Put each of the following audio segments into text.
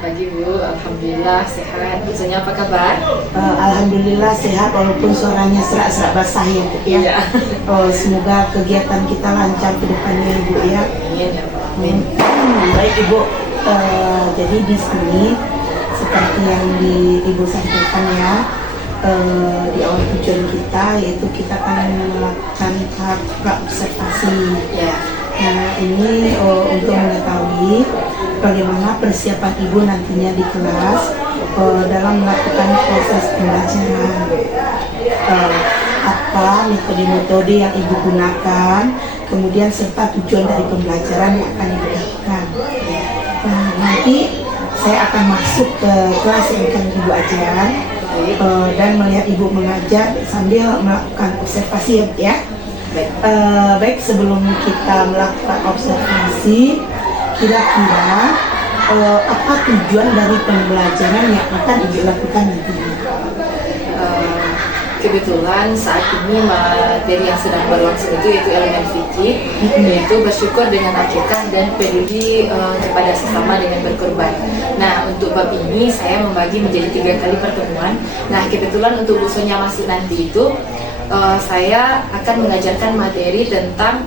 pagi Bu, Alhamdulillah sehat. Bu Sonya apa kabar? Alhamdulillah sehat walaupun suaranya serak-serak basah ya Bu ya. Iya. Semoga kegiatan kita lancar ke depannya Ibu ya. Amin ya Allah. Amin. Baik Ibu, jadi di sini seperti yang Ibu sampaikan ya, di awal tujuan kita yaitu kita akan melakukan tahap observasi. Ya. Nah ini untuk mengetahui bagaimana persiapan Ibu nantinya di kelas dalam melakukan proses pembelajaran, apa metode-metode yang Ibu gunakan, kemudian serta tujuan dari pembelajaran yang akan Ibu lakukan. Nah nanti saya akan masuk ke kelas yang akan Ibu ajar dan melihat Ibu mengajar sambil melakukan observasi ya. Baik, sebelum kita melakukan observasi, kira-kira apa tujuan dari pembelajaran yang akan Ibu lakukan nantinya? Kebetulan saat ini materi yang sedang berlangsung itu yaitu elemen fikih, yaitu bersyukur dengan akikah dan peduli kepada sesama dengan berkorban. Nah, untuk bab ini saya membagi menjadi 3 kali pertemuan. Nah, kebetulan untuk Bu Sonya masuk nanti itu saya akan mengajarkan materi tentang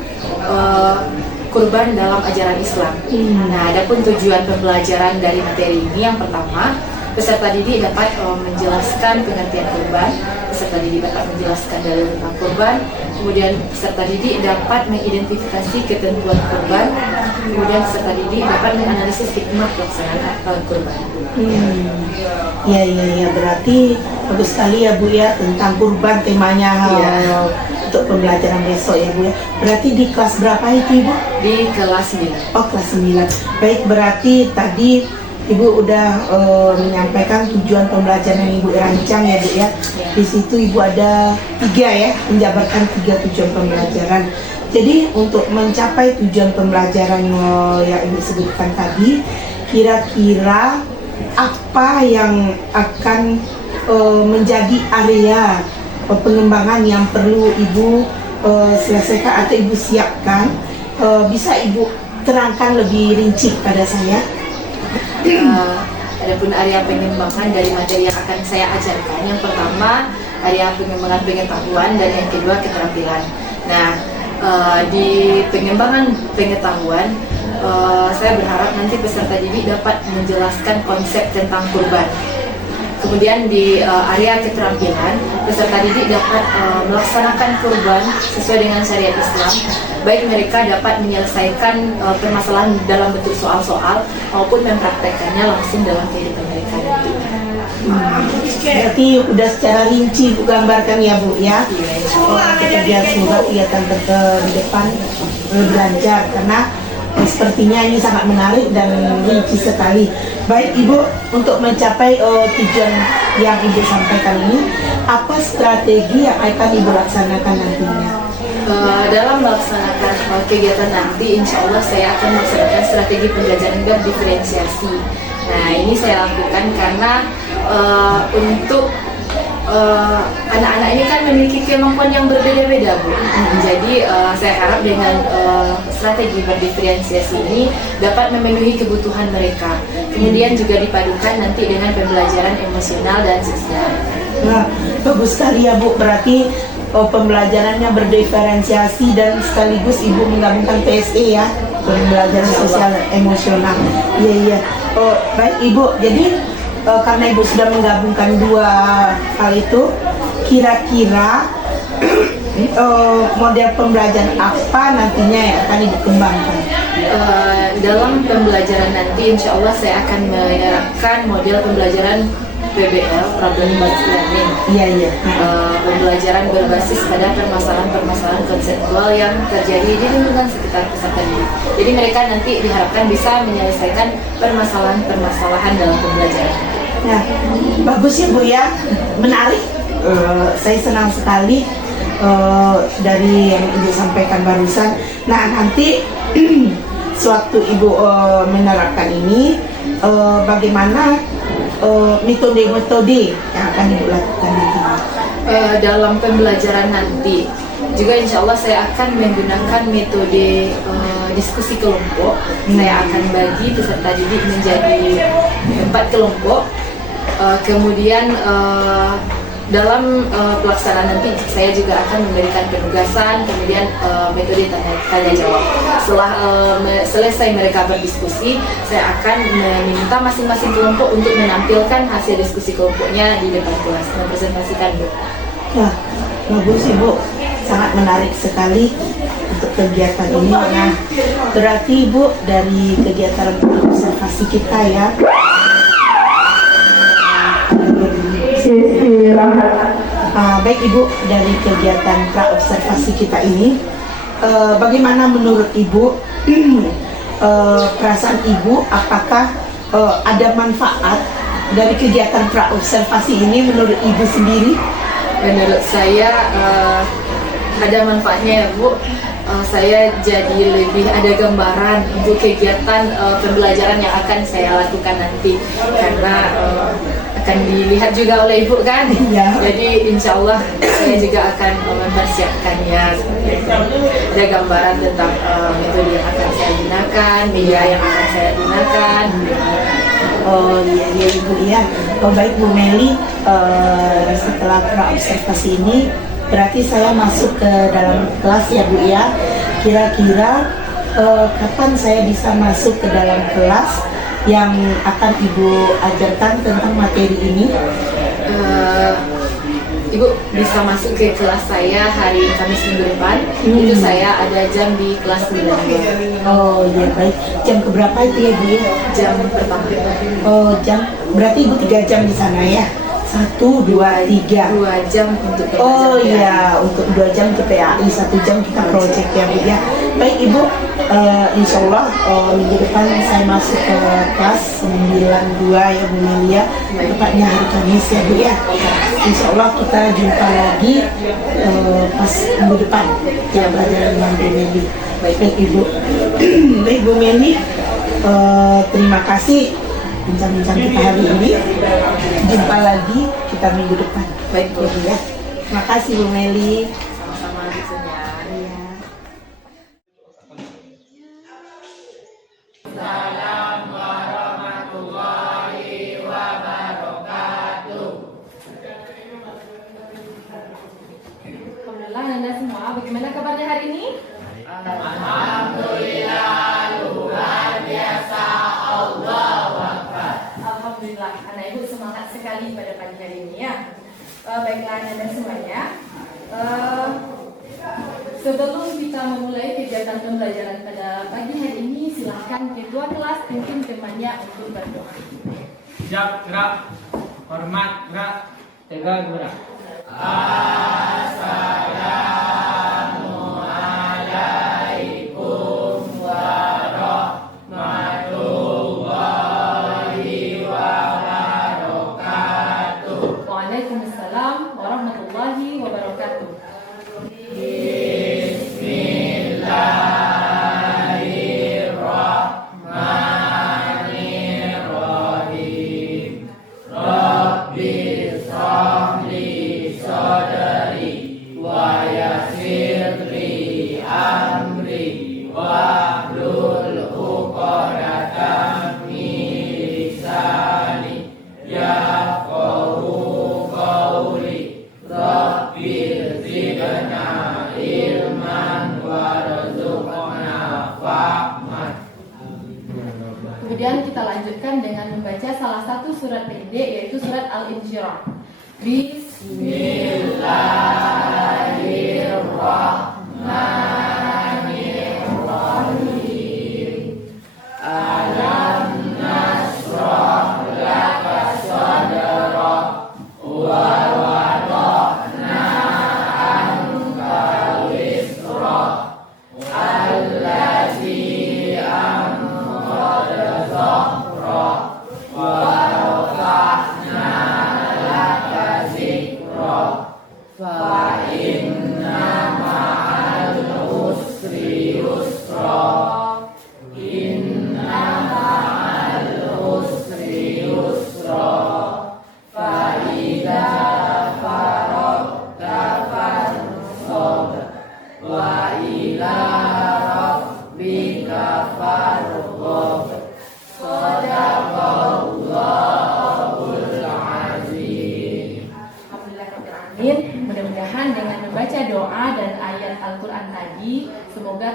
kurban dalam ajaran Islam. Nah, adapun tujuan pembelajaran dari materi ini yang pertama, peserta didik dapat menjelaskan pengertian kurban, peserta didik dapat menjelaskan dalil tentang kurban, kemudian peserta didik dapat mengidentifikasi ketentuan kurban, kemudian peserta didik dapat menganalisis hikmah pelaksanaan kurban. Ya, berarti bagus sekali ya Bu ya tentang kurban temanya untuk pembelajaran besok ya Bu ya. Berarti di kelas berapa itu Ibu? Di kelas 9. Oh, kelas 9. Baik, berarti tadi Ibu udah menyampaikan tujuan pembelajaran yang Ibu rancang ya Bu ya. Di situ Ibu ada 3 ya, menjabarkan 3 tujuan pembelajaran. Jadi untuk mencapai tujuan pembelajaran yang Ibu sebutkan tadi, kira-kira apa yang akan menjadi area pengembangan yang perlu Ibu selesaikan atau Ibu siapkan? Bisa Ibu terangkan lebih rinci pada saya? Adapun area pengembangan dari materi yang akan saya ajarkan, yang pertama area pengembangan pengetahuan dan yang kedua keterampilan. Nah, di pengembangan pengetahuan, saya berharap nanti peserta didik dapat menjelaskan konsep tentang kurban. Kemudian di area keterampilan, peserta didik dapat melaksanakan kurban sesuai dengan syariat Islam. Baik mereka dapat menyelesaikan permasalahan dalam bentuk soal-soal maupun mempraktekkannya langsung dalam kehidupan mereka nantinya. Berarti udah secara rinci Bu gambarkan ya Bu ya. Kita biar semoga kegiatan ke depan lebih lancar karena sepertinya ini sangat menarik dan rinci sekali. Baik Ibu, untuk mencapai tujuan yang Ibu sampaikan ini, apa strategi yang akan Ibu laksanakan nantinya? Dalam melaksanakan kegiatan nanti, insya Allah saya akan melaksanakan strategi pembelajaran berdiferensiasi. Nah, ini saya lakukan karena untuk anak-anak ini kan memiliki kemampuan yang berbeda-beda Bu. Jadi saya harap dengan strategi berdiferensiasi ini dapat memenuhi kebutuhan mereka. Kemudian juga dipadukan nanti dengan pembelajaran emosional dan sosial. Nah, bagus sekali ya Bu, berarti pembelajarannya berdiferensiasi dan sekaligus Ibu menggabungkan PSE ya, pembelajaran sosial emosional. Iya. Baik Ibu, jadi karena Ibu sudah menggabungkan 2 hal itu, kira-kira model pembelajaran apa nantinya yang akan Ibu kembangkan? Dalam pembelajaran nanti, insya Allah saya akan menerapkan model pembelajaran PBL, Problem Based Learning. Iya. Pembelajaran berbasis pada permasalahan-permasalahan konseptual yang terjadi di lingkungan sekitar peserta didik. Jadi mereka nanti diharapkan bisa menyelesaikan permasalahan-permasalahan dalam pembelajaran. Nah, bagus ya Bu ya, menarik. Saya senang sekali dari yang Ibu sampaikan barusan. Nah, nanti sewaktu Ibu menerapkan ini, bagaimana metode-metode yang akan Ibu lakukan nanti? Dalam pembelajaran nanti juga insya Allah saya akan menggunakan metode diskusi kelompok. Saya akan bagi peserta didik menjadi 4 kelompok. Kemudian dalam pelaksanaan nanti saya juga akan memberikan penugasan, kemudian metode tanya jawab. Setelah selesai mereka berdiskusi, saya akan meminta masing-masing kelompok untuk menampilkan hasil diskusi kelompoknya di depan kelas, mempresentasikan, Bu. Wah, bagus Ibu, sangat menarik sekali untuk kegiatan ini. Nah, berarti Ibu dari kegiatan observasi kita ya. Baik Ibu, dari kegiatan praobservasi kita ini, bagaimana menurut Ibu perasaan Ibu? Apakah ada manfaat dari kegiatan praobservasi ini menurut Ibu sendiri? Menurut saya ada manfaatnya ya, Bu. Saya jadi lebih ada gambaran untuk kegiatan pembelajaran yang akan saya lakukan nanti, karena akan dilihat juga oleh Ibu kan. Iya. Jadi insya Allah saya juga akan mempersiapkannya. Ada gambaran tentang metode yang akan saya gunakan, media yang akan saya gunakan. Oh iya, iya Ibu ya. Oh baik Bu Meli, setelah praobservasi ini berarti saya masuk ke dalam kelas ya Bu ya. Kira-kira kapan saya bisa masuk ke dalam kelas yang akan Ibu ajarkan tentang materi ini? Ibu bisa masuk ke kelas saya hari Kamis minggu depan. Itu saya ada jam di kelas 9. Oh iya baik. Jam keberapa itu ya Bu ya? Jam pertama. Oh jam, berarti Ibu 3 jam di sana ya? 1, 2, 3. 2 jam untuk Oh pembelajaran. iya, untuk 2 jam ke PAI, 1 jam kita project ya Bu ya. Baik Ibu, insya Allah minggu depan saya masuk ke kelas 92 ya Bu Melia, tepatnya hari Kamis ya Bu ya. Insya Allah kita jumpa lagi pas minggu depan ya belajar dengan Bu Meli. Baik Ibu. Baik Bu Meli, terima kasih bincang-bincang kita hari ini. Jumpa lagi kita minggu depan. Baik, Bu. Ya. Terima kasih Bu Meli. Sama-sama di sini ya. Alhamdulillah Anda semua, bagaimana kabarnya hari ini? Alhamdulillah, anak ibu semangat sekali pada pagi hari ini ya. Baiklah anak-anak semuanya, sebelum kita memulai kegiatan pembelajaran pada pagi hari ini, silahkan ketua kelas pimpin temannya untuk berdoa. Siap, gerak. Hormat, gerak. Tegak, gerak. Waalaikumsalam warahmatullahi wabarakatuh. Kemudian kita lanjutkan dengan membaca salah satu surat pendek, yaitu surat Al-Insyirah.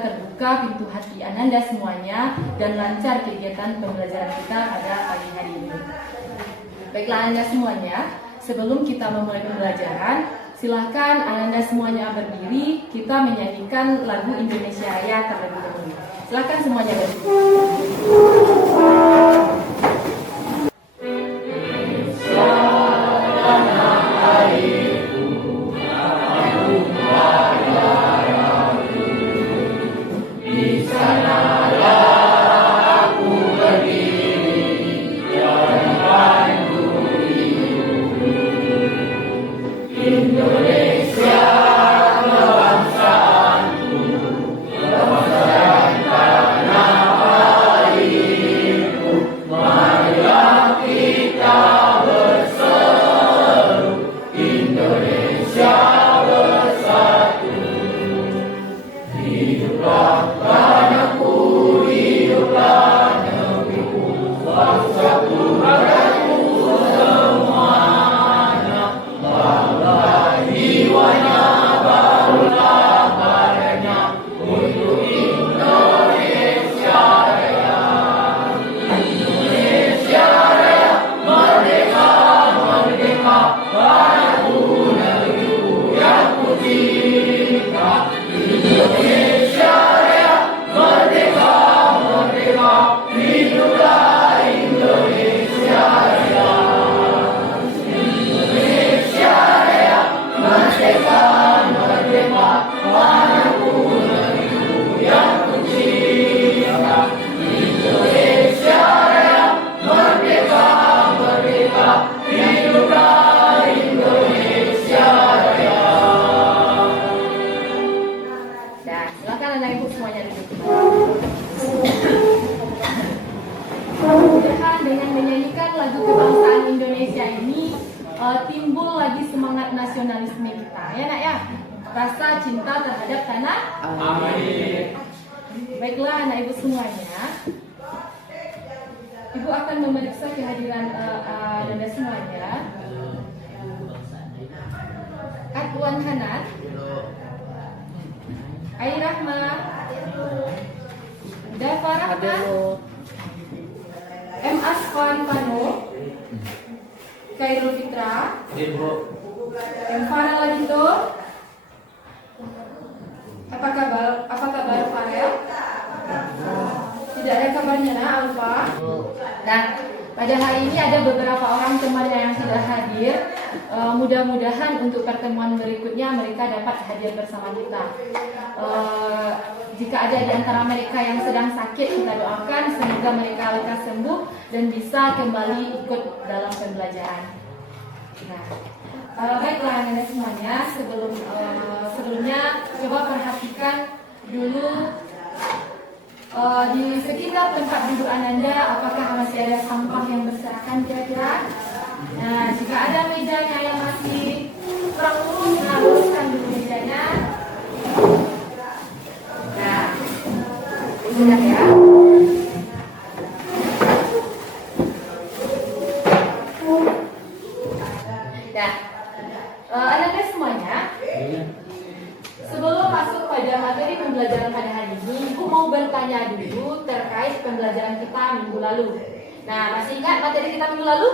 terbuka pintu hati Ananda semuanya dan lancar kegiatan pembelajaran kita pada pagi hari ini. Baiklah Ananda semuanya, sebelum kita memulai pembelajaran, silahkan Ananda semuanya berdiri, kita menyanyikan lagu Indonesia Raya terlebih dahulu. Silahkan semuanya berdiri. Dengan menyanyikan lagu kebangsaan Indonesia ini timbul lagi semangat nasionalisme kita, ya nak ya, rasa cinta terhadap tanah. Amin. Baiklah anak ibu semuanya, ibu akan memeriksa kehadiran anda semuanya. Atuan Hanan, Air Rahma, Dafa Rahman, M. Asfan Pano, Khairul Fitra, M. Farah Lagito. Apa kabar Farel? Tidak ada kabarnya nak Alfa. Nah, pada hari ini ada beberapa orang temannya yang sudah hadir. Mudah-mudahan untuk pertemuan berikutnya mereka dapat hadir bersama kita. Jika ada di antara mereka yang sedang sakit, kita doakan semoga mereka lekas sembuh dan bisa kembali ikut dalam pembelajaran. Nah, baiklah anak semuanya, sebelumnya coba perhatikan dulu di sekitar tempat duduk Ananda, apakah masih ada sampah yang berserakan kira-kira? Nah, jika ada mejanya yang masih kurang lurus, luruskan dulu mejanya. Nah, sudah ya. Nah, anak-anak semuanya, sebelum masuk pada materi pembelajaran pada hari ini, Ibu mau bertanya dulu terkait pembelajaran kita minggu lalu. Nah, masih ingat materi kita minggu lalu?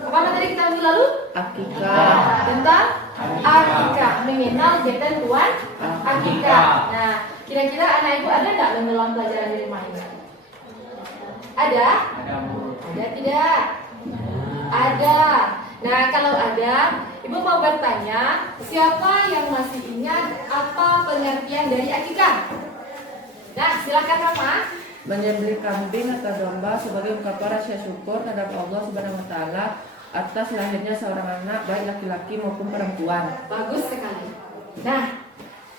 Apa materi kita minggu lalu? Akikah. Tentang akikah, mengenal ketentuan akikah. Nah, kira-kira anak ibu ada nggak mengulang pelajaran di rumah ini? Ada? Ada tidak? Ada. Nah, kalau ada, ibu mau bertanya, siapa yang masih ingat apa pengertian dari akikah? Nah, silakan Rama. Menyembelih kambing atau domba sebagai ungkapan rasa syukur terhadap Allah Subhanahu wa taala atas lahirnya seorang anak baik laki-laki maupun perempuan. Bagus sekali. Nah,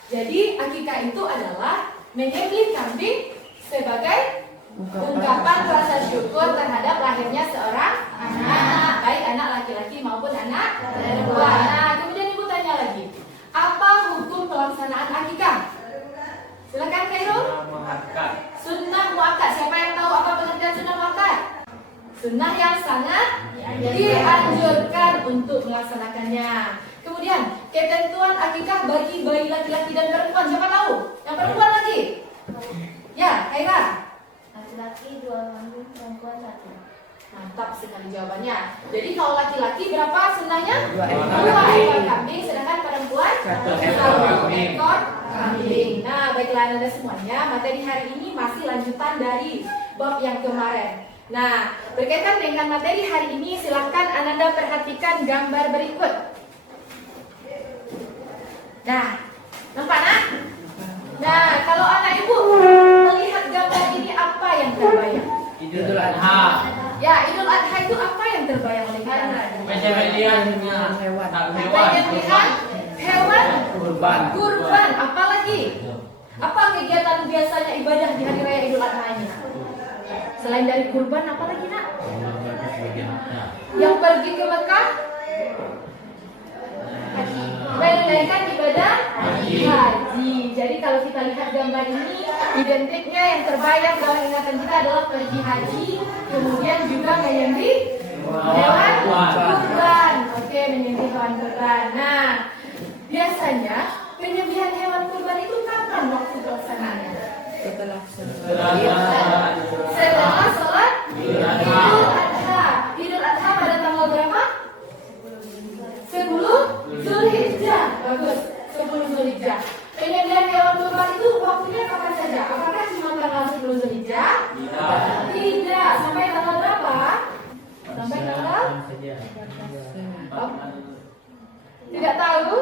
jadi akikah itu adalah menyembelih kambing sebagai ungkapan rasa syukur terhadap lahirnya seorang anak, baik anak laki-laki maupun anak perempuan. Nah, kemudian ibu tanya lagi, apa hukum pelaksanaan akikah? Silakan Khairul. Sunnah muakkad. Siapa yang tahu apa pengertian sunnah muakkad? Sunnah yang sangat dianjurkan untuk melaksanakannya. Kemudian ketentuan akikah bagi bayi laki-laki dan perempuan? Siapa tahu? Yang perempuan lagi? Ya, Haira. Laki-laki 2 kambing, perempuan 1. Mantap sekali jawabannya. Jadi kalau laki-laki berapa sunnahnya? 2 2 ekor kambing, sedangkan perempuan 1 1 ekor kambing. Nah, baiklah Anda semuanya, materi hari ini masih lanjutan dari bab yang kemarin. Nah, berkaitan dengan materi hari ini, silakan Ananda perhatikan gambar berikut. Nah, nampak nak? Nah, kalau anak ibu melihat gambar ini apa yang terbayang? Idul Adha. Ya, Idul Adha itu apa yang terbayang oleh kita? Penyembelihan hewan. Penyembelihan hewan Kurban. kurban. Apalagi? Apa kegiatan biasanya ibadah di hari raya Idul Adha ini? Selain dari kurban, apa lagi nak? Yang pergi ke Mekah? Menunaikan ibadah haji. Jadi kalau kita lihat gambar ini, identiknya yang terbayang dalam ingatan kita adalah pergi haji, kemudian juga menyembelih hewan kurban. Oke, menyembelih hewan kurban. Nah, biasanya penyembelihan hewan kurban itu kapan waktu pelaksanaannya? Setelah Setelah sholat Idul Adha. Idul Adha pada tanggal berapa? 10 Zulhijjah. Bagus, 10 Zulhijjah. Penyembelihan hewan kurban itu waktunya kapan saja? Apakah cuma tanggal 10 Zulhijjah? Tidak. Sampai tanggal berapa? Sampai tanggal? Tidak tahu?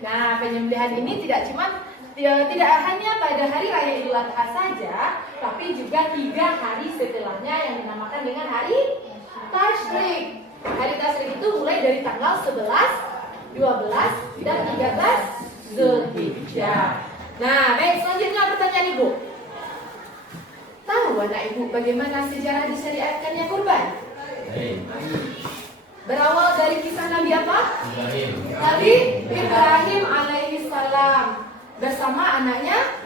Nah, penyembelihan ini tidak hanya pada hari raya Idul Adha saja, tapi juga 3 hari setelahnya yang dinamakan dengan hari Tasyrik. Hari Tasyrik itu mulai dari tanggal 11, 12, dan 13 Zulhijjah. Nah, baik, selanjutnya pertanyaan Ibu. Tahu anak Ibu bagaimana sejarah disyariatkannya kurban? Berawal dari kisah Nabi apa? Nabi Ibrahim alaihi salam bersama anaknya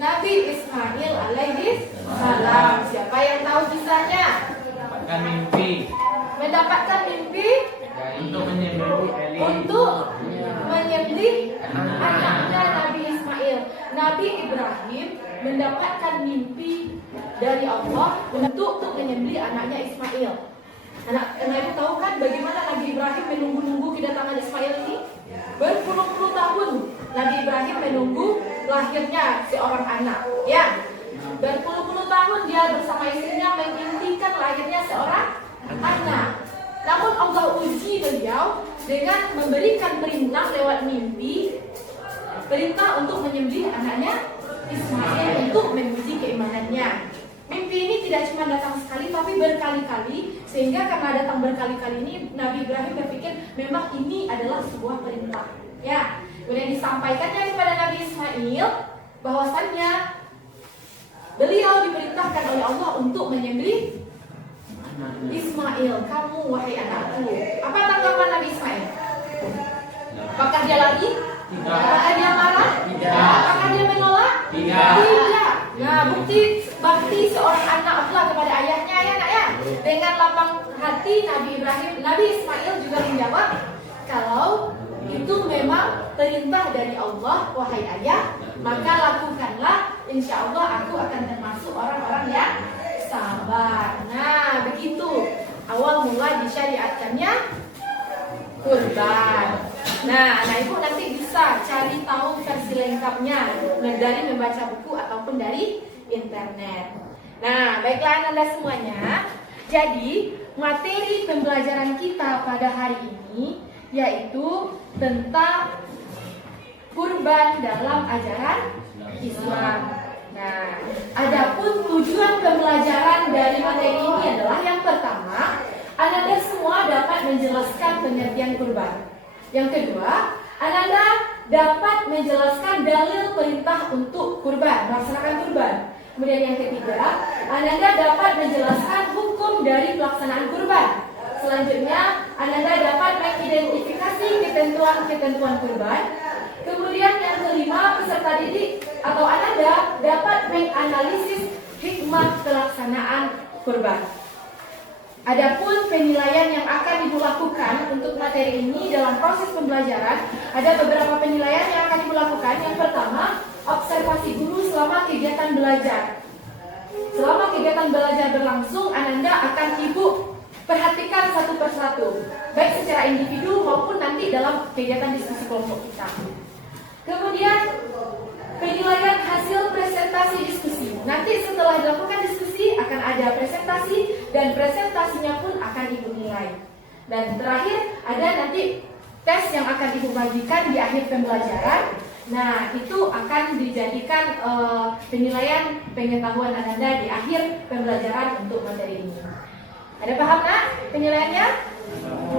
Nabi Ismail alaihi salam. Siapa yang tahu kisahnya? Mendapatkan mimpi Mendapatkan mimpi untuk menyembelih anaknya Nabi Ismail. Nabi Ibrahim mendapatkan mimpi dari Allah untuk menyembelih anaknya Ismail. Anak ibu tahu kan bagaimana Nabi Ibrahim menunggu-nunggu kedatangan Ismail ini? Berpuluh-puluh tahun Nabi Ibrahim menunggu lahirnya seorang anak. Ya, berpuluh-puluh tahun dia bersama istrinya mengimpikan lahirnya seorang anak. Namun Allah uji beliau dengan memberikan perintah lewat mimpi, perintah untuk menyembelih anaknya Ismail untuk menguji keimanannya. Mimpi ini tidak cuma datang sekali tapi berkali-kali, sehingga karena datang berkali-kali ini Nabi Ibrahim berpikir memang ini adalah sebuah perintah. Ya, kemudian disampaikannya kepada Nabi Ismail bahwasannya beliau diperintahkan oleh Allah untuk menyembelih Ismail. Kamu wahai anakku. Apa tanggapan Nabi Ismail? Apakah dia lari? Tidak. Apakah dia marah? Tidak. Apakah dia menolak? Tidak. Tidak. Nah, bukti bakti seorang anak adalah kepada ayahnya ya nak ya. Dengan lapang hati Nabi Ismail juga menjawab, kalau itu memang perintah dari Allah wahai ayah, maka lakukanlah, insya Allah aku akan termasuk orang-orang yang sabar. Nah, begitu awal mula disyariatkannya kurban. Nah, anak ibu nanti bisa cari tahu versi lengkapnya dari membaca buku ataupun dari internet. Nah, baiklah Anda semuanya. Jadi, materi pembelajaran kita pada hari ini yaitu tentang kurban dalam ajaran Islam. Nah, adapun tujuan pembelajaran dari materi ini adalah yang pertama, Anda semua dapat menjelaskan pengertian kurban. Yang kedua, Anda dapat menjelaskan dalil perintah untuk kurban, melaksanakan kurban. Kemudian yang ketiga, Anda dapat menjelaskan hukum dari pelaksanaan kurban. Selanjutnya, Anda dapat mengidentifikasi ketentuan-ketentuan kurban. Kemudian yang kelima, peserta didik atau Anda dapat menganalisis hikmah pelaksanaan kurban. Adapun penilaian yang akan Ibu lakukan untuk materi ini dalam proses pembelajaran, ada beberapa penilaian yang akan Ibu lakukan. Yang pertama, observasi guru selama kegiatan belajar. Selama kegiatan belajar berlangsung, Ananda akan Ibu perhatikan satu persatu, baik secara individu maupun nanti dalam kegiatan diskusi kelompok kita. Kemudian, penilaian hasil presentasi diskusi. Nanti setelah dilakukan diskusi akan ada presentasi dan presentasinya pun akan Ibu nilai. Dan terakhir ada nanti tes yang akan Ibu bagikan di akhir pembelajaran. Nah, itu akan dijadikan penilaian pengetahuan Ananda di akhir pembelajaran untuk materi ini. Ada paham nak penilaiannya?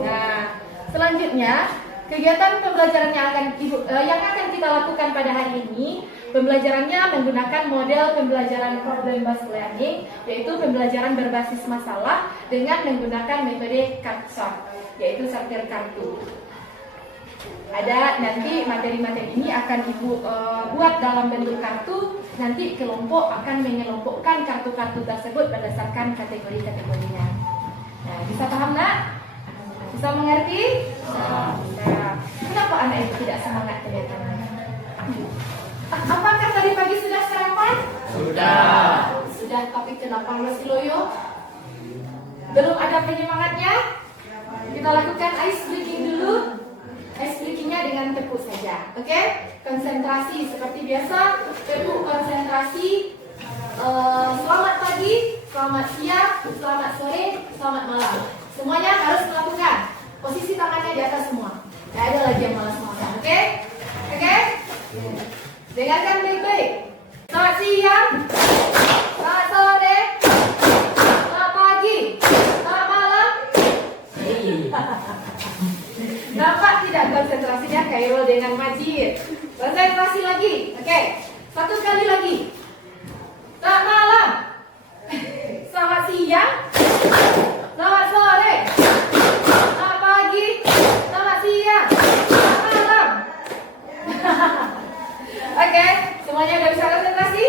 Nah, selanjutnya kegiatan pembelajaran yang akan kita lakukan pada hari ini, pembelajarannya menggunakan model pembelajaran problem based learning, yaitu pembelajaran berbasis masalah dengan menggunakan metode card sort, yaitu sortir kartu. Ada nanti materi-materi ini akan Ibu buat dalam bentuk kartu. Nanti kelompok akan mengelompokkan kartu-kartu tersebut berdasarkan kategori-kategorinya. Nah, bisa paham nak? Bisa mengerti? Nah, kenapa anak itu tidak semangat kelihatannya? Apakah tadi pagi sudah sarapan? Sudah, tapi kenapa masih loyo? Belum ada penyemangatnya? Kita lakukan ice breaking dulu. Ice breakingnya dengan tepuk saja, oke? Konsentrasi seperti biasa, tepuk konsentrasi. Selamat pagi, selamat siang, selamat sore, selamat malam. Semuanya harus melakukan. Posisi tangannya di atas semua. Tidak ada lagi yang malas-malasan, oke? Oke? Dengarkan baik-baik. Selamat siang, selamat sore, selamat pagi, selamat malam. Nampak tidak konsentrasinya Khairul dengan Majid? Konsentrasi lagi, oke? Satu kali lagi. Selamat malam, selamat siang, selamat sore, selamat pagi, selamat siang, selamat malam. Oke, semuanya udah bisa konsentrasi?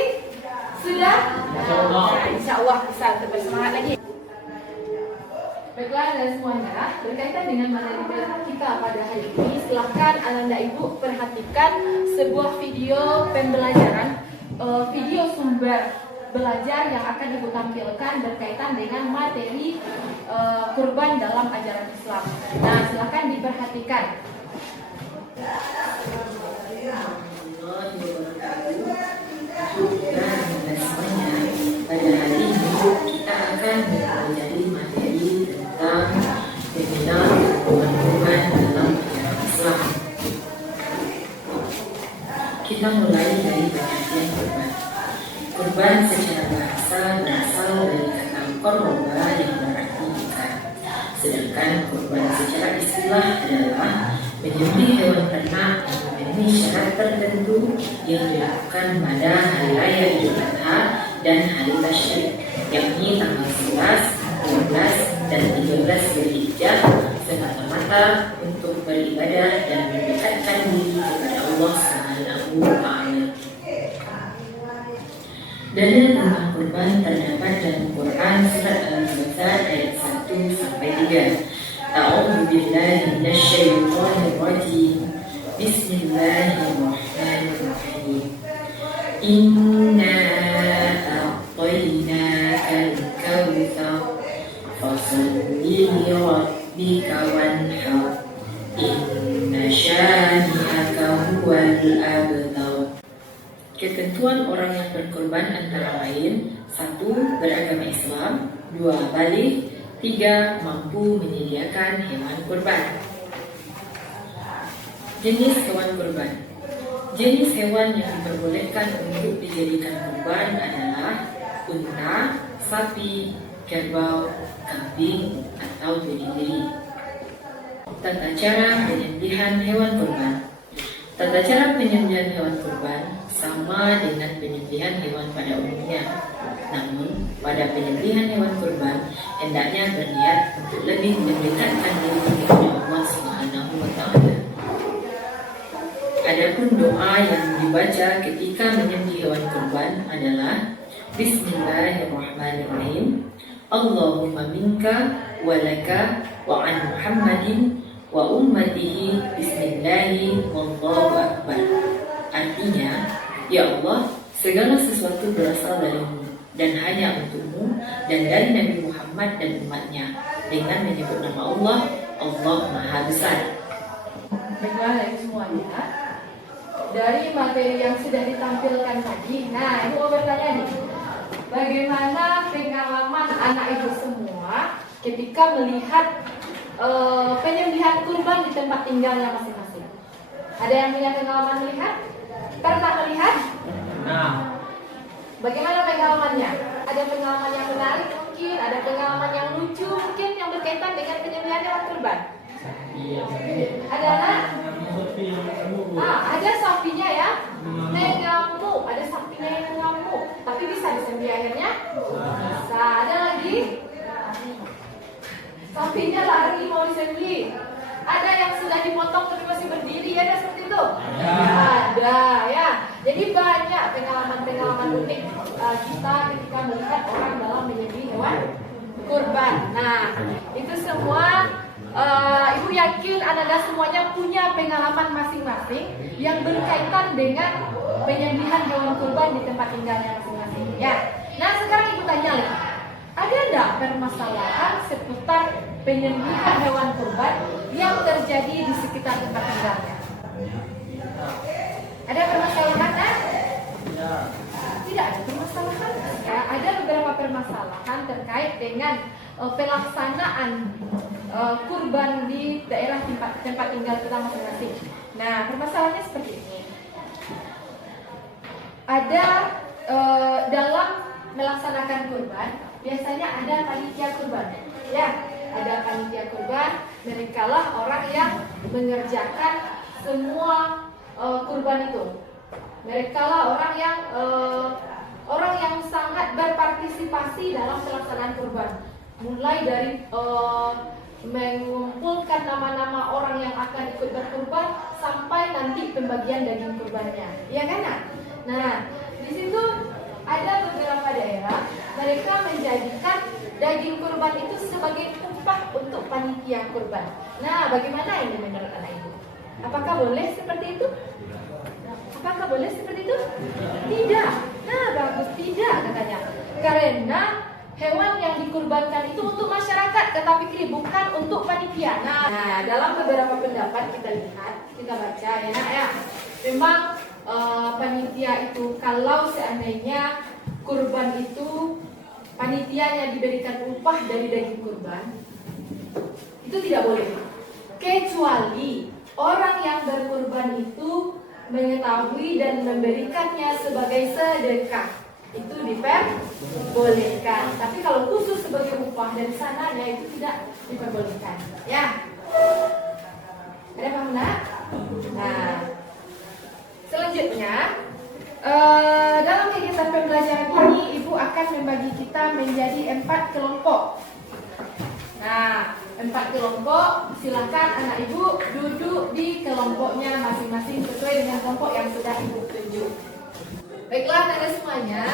Sudah? Nah, insya Allah bisa lebih semangat lagi. Baiklah dan semuanya, berkaitan dengan materi kita pada hari ini, silahkan Ananda Ibu perhatikan sebuah video pembelajaran, video sumber belajar yang akan Ibu tampilkan berkaitan dengan materi kurban dalam ajaran Islam. Nah, silahkan diperhatikan. Pada hari ini kita akan mempelajari materi tentang seminar kurban dalam ajaran Islam. Kita mulai dari pengertian kurban. Kurban secara bahasa berasal dari kata korba yang berarti ikat. Sedangkan kurban secara istilah adalah menyembelih hewan ternak yang memenuhi syarat tertentu yang dilakukan pada hari raya Idul Adha dan hari Tasyrik, yakni tanggal 11, 12, dan 13 Dzulhijjah, semata-mata untuk beribadah dan mendekatkan diri kepada Allah Subhanahu wa Ta'ala. Dalil tentang kurban terdapat dalam Quran surat Al-Baqarah ayat 1 sampai 3. A'udzu billahi minasyaitonir rajim. Bismillahirrahmanirrahim. Inna a'tainakal kautsar fasholli li rabbika wanhar. Inna syani'aka huwal abtar. Ketentuan orang yang berkorban antara lain: 1. Beragama Islam, 2. Baligh, 3. Mampu menyediakan hewan kurban. Jenis hewan kurban. Jenis hewan yang diperbolehkan untuk dijadikan kurban adalah unta, sapi, kerbau, kambing, atau biri-biri. Tata cara penyembelihan hewan kurban. Tata cara penyembelihan hewan kurban sama dengan penyembelihan hewan pada umumnya. Namun, pada penyembelihan hewan kurban hendaknya berniat untuk lebih mendekatkan diri kepada Allah Subhanahu wa Ta'ala. Adapun doa yang dibaca ketika menyembelih hewan kurban adalah Bismillahirrahmanirrahim. Allahumma minka wa laka wa an Muhammadin wa ummatihi bismillahi wallahu akbar. Artinya, ya Allah, segala sesuatu berasal darimu dan hanya untukmu dan dari Nabi Muhammad dan umatnya dengan menyebut nama Allah, Allah Maha Besar. Baiklah dari semuanya, dari materi yang sudah ditampilkan tadi, nah ibu mau bertanya nih, bagaimana pengalaman anak ibu semua ketika melihat penyembelihan kurban di tempat tinggalnya masing-masing? Ada yang punya pengalaman melihat? Pernah melihat? Nah, Bagaimana pengalamannya? Ada pengalaman yang menarik mungkin, ada pengalaman yang lucu mungkin yang berkaitan dengan penyembelihan hewan kurban. iya. Ada anak? Ada sapinya ya, mengamuk, ada sapinya yang mengamuk, tapi bisa disembelih akhirnya. Bisa. Ada lagi? Sapinya lari mau disembelih. Ada yang sudah dipotong tapi masih berdiri, ada seperti itu? Ada ya. Jadi banyak pengalaman-pengalaman unik kita ketika melihat orang dalam menyembelih hewan kurban. Nah, itu semua ibu yakin Anda semuanya punya pengalaman masing-masing yang berkaitan dengan penyembelihan hewan kurban di tempat tinggalnya masing-masing. Ya. Nah, sekarang ibu tanya lagi. Ada enggak permasalahan seputar penyembelihan hewan kurban yang terjadi di sekitar tempat tinggalnya? Ada permasalahan? Tidak ada permasalahan. Ya, ada beberapa permasalahan terkait dengan pelaksanaan kurban di daerah tempat tinggal kita masing-masing. Nah, permasalahannya seperti ini. Ada dalam melaksanakan kurban, biasanya ada panitia kurban. Ya, ada panitia kurban. Mereka lah orang yang mengerjakan semua kurban itu. Mereka lah orang yang sangat berpartisipasi dalam pelaksanaan kurban. Mulai dari mengumpulkan nama-nama orang yang akan ikut berkurban sampai nanti pembagian daging kurbannya. Iya kan? Nah, di situ ada beberapa daerah mereka menjadikan daging kurban itu sebagai upah untuk panitia kurban. Nah, bagaimana ini menurut anak ibu? Apakah boleh seperti itu? Apakah boleh seperti itu? Tidak. Nah, bagus tidak katanya. Karena hewan yang dikurbankan itu untuk masyarakat, tetapi bukan untuk panitia. Nah, dalam beberapa pendapat kita lihat, kita baca ya, nak ya. Memang panitia itu kalau seandainya kurban itu panitianya diberikan upah dari daging kurban, itu tidak boleh. Kecuali orang yang berkurban itu mengetahui dan memberikannya sebagai sedekah, itu diperbolehkan. Tapi kalau khusus sebagai upah dari sananya itu tidak diperbolehkan. Ya, ada paham nak? Nah, selanjutnya dalam kegiatan pembelajaran ini ibu akan membagi kita menjadi 4 kelompok. Nah, 4 kelompok, silakan anak ibu duduk di kelompoknya masing-masing sesuai dengan kelompok yang sudah ibu tunjuk. Baiklah anak-anak semuanya,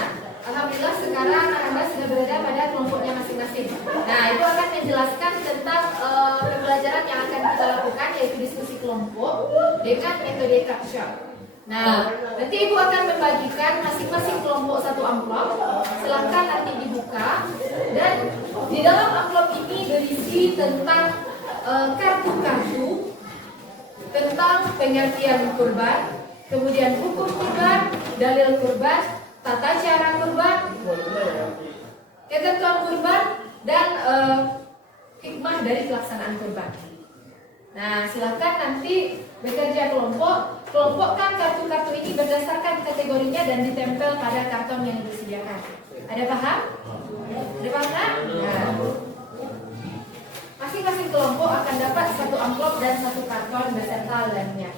alhamdulillah sekarang Anda sudah berada pada kelompoknya masing-masing. Nah, ibu akan menjelaskan tentang pembelajaran yang akan kita lakukan, yaitu diskusi kelompok dengan metode capture. Nah, nanti ibu akan membagikan masing-masing kelompok satu amplop. Silakan nanti dibuka, dan di dalam amplop ini berisi tentang kartu-kartu tentang pengertian kurban, kemudian hukum kurban, dalil kurban, tata cara kurban, ketentuan kurban, dan hikmah dari pelaksanaan kurban. Nah, silakan nanti bekerja kelompokkan kartu-kartu ini berdasarkan kategorinya dan ditempel pada karton yang disediakan. Ada paham? Ada paham? Nah, masing-masing kelompok akan dapat satu amplop dan satu karton beserta lemnya.